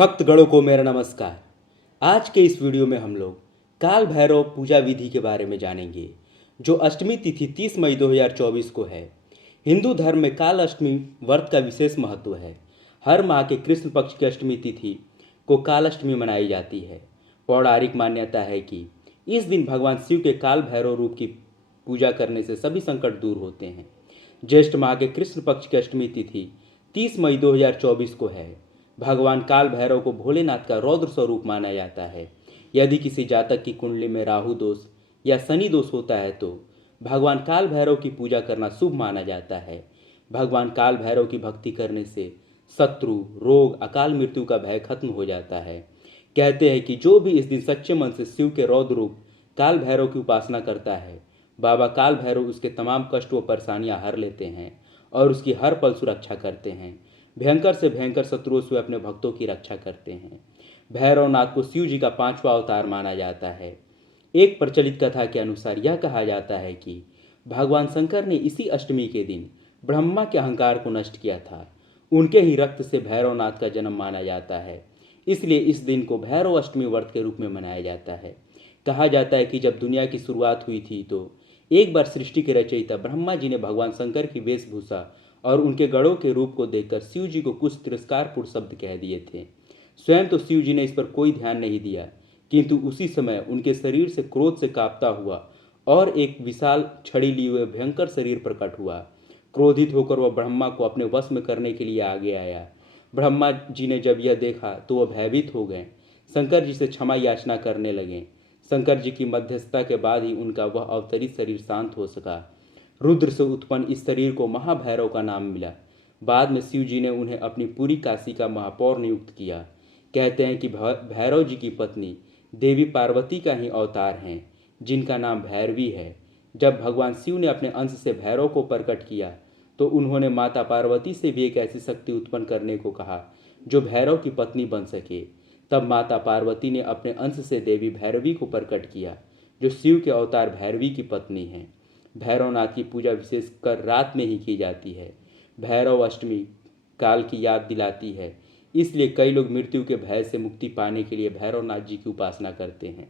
भक्तगणों को मेरा नमस्कार। आज के इस वीडियो में हम लोग काल भैरव पूजा विधि के बारे में जानेंगे, जो अष्टमी तिथि 30 मई 2024 को है। हिंदू धर्म में काल अष्टमी व्रत का विशेष महत्व है। हर माह के कृष्ण पक्ष की अष्टमी तिथि को काल अष्टमी मनाई जाती है। पौराणिक मान्यता है कि इस दिन भगवान शिव के काल भैरव रूप की पूजा करने से सभी संकट दूर होते हैं। ज्येष्ठ माह के कृष्ण पक्ष की अष्टमी तिथि 30 मई 2024 को है। भगवान काल भैरव को भोलेनाथ का रौद्र स्वरूप माना जाता है। यदि किसी जातक की कुंडली में राहु दोष या शनि दोष होता है तो भगवान काल भैरव की पूजा करना शुभ माना जाता है। भगवान काल भैरव की भक्ति करने से शत्रु, रोग, अकाल मृत्यु का भय खत्म हो जाता है। कहते हैं कि जो भी इस दिन सच्चे मन से शिव के रौद्र रूप काल भैरव की उपासना करता है, बाबा काल भैरव उसके तमाम कष्ट व परेशानियां हर लेते हैं और उसकी हर पल सुरक्षा करते हैं। भयंकर से भयंकर शत्रुओं से अपने भक्तों की रक्षा करते हैं। भैरवनाथ को शिव जी का 5वां अवतार माना जाता है। एक प्रचलित कथा के अनुसार यह कहा जाता है कि भगवान शंकर ने इसी अष्टमी के दिन ब्रह्मा के अहंकार को नष्ट किया था। उनके ही रक्त से भैरवनाथ का जन्म माना जाता है, इसलिए इस दिन को भैरव अष्टमी व्रत के रूप में मनाया जाता है। कहा जाता है कि जब दुनिया की शुरुआत हुई थी तो एक बार सृष्टि के रचयिता ब्रह्मा जी ने भगवान शंकर की वेशभूषा और उनके गढ़ों के रूप को देखकर शिव जी को कुछ तिरस्कारपूर्ण शब्द कह दिए थे। स्वयं तो शिव जी ने इस पर कोई ध्यान नहीं दिया, किंतु उसी समय उनके शरीर से क्रोध से कांपता हुआ और एक विशाल छड़ी लिए हुए भयंकर शरीर प्रकट हुआ। क्रोधित होकर वह ब्रह्मा को अपने वश में करने के लिए आगे आया। ब्रह्मा जी ने जब यह देखा तो वह भयभीत हो गए। शंकर जी से क्षमा याचना करने लगे। शंकर जी की मध्यस्थता के बाद ही उनका वह अवतरित शरीर शांत हो सका। रुद्र से उत्पन्न इस शरीर को महाभैरव का नाम मिला। बाद में शिव जी ने उन्हें अपनी पूरी काशी का महापौर नियुक्त किया। कहते हैं कि भैरव जी की पत्नी देवी पार्वती का ही अवतार हैं, जिनका नाम भैरवी है। जब भगवान शिव ने अपने अंश से भैरव को प्रकट किया तो उन्होंने माता पार्वती से भी एक ऐसी शक्ति उत्पन्न करने को कहा जो भैरव की पत्नी बन सके। तब माता पार्वती ने अपने अंश से देवी भैरवी को प्रकट किया, जो शिव के अवतार भैरवी की पत्नी हैं। भैरवनाथ की पूजा विशेषकर रात में ही की जाती है। भैरव अष्टमी काल की याद दिलाती है, इसलिए कई लोग मृत्यु के भय से मुक्ति पाने के लिए भैरवनाथ जी की उपासना करते हैं।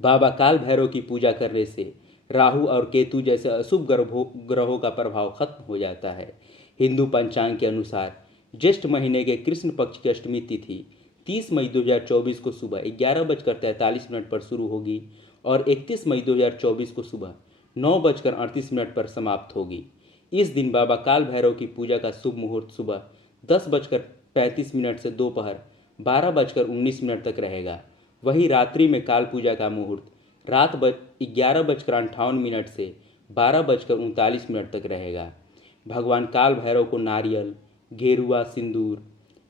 बाबा काल भैरव की पूजा करने से राहु और केतु जैसे अशुभ ग्रहों का प्रभाव खत्म हो जाता है। हिंदू पंचांग के अनुसार ज्येष्ठ महीने के कृष्ण पक्ष की अष्टमी तिथि 30 मई 2024 को सुबह 11:43 पर शुरू होगी और 31 मई 2024 को सुबह 9:38 पर समाप्त होगी। इस दिन बाबा काल भैरव की पूजा का शुभ मुहूर्त सुबह 10:35 से दोपहर 12:19 तक रहेगा। वहीं रात्रि में काल पूजा का मुहूर्त रात 11:58 से 12:39 तक रहेगा। भगवान काल भैरव को नारियल, गेरुआ, सिंदूर,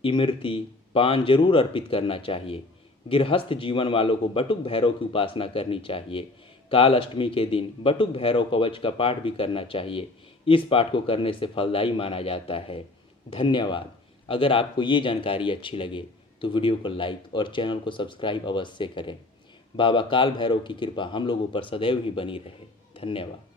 इमरती, पान जरूर अर्पित करना चाहिए। गृहस्थ जीवन वालों को बटुक भैरव की उपासना करनी चाहिए। काल अष्टमी के दिन बटुक भैरव कवच का पाठ भी करना चाहिए। इस पाठ को करने से फलदायी माना जाता है। धन्यवाद। अगर आपको ये जानकारी अच्छी लगे तो वीडियो को लाइक और चैनल को सब्सक्राइब अवश्य करें। बाबा काल भैरव की कृपा हम लोगों पर सदैव ही बनी रहे। धन्यवाद।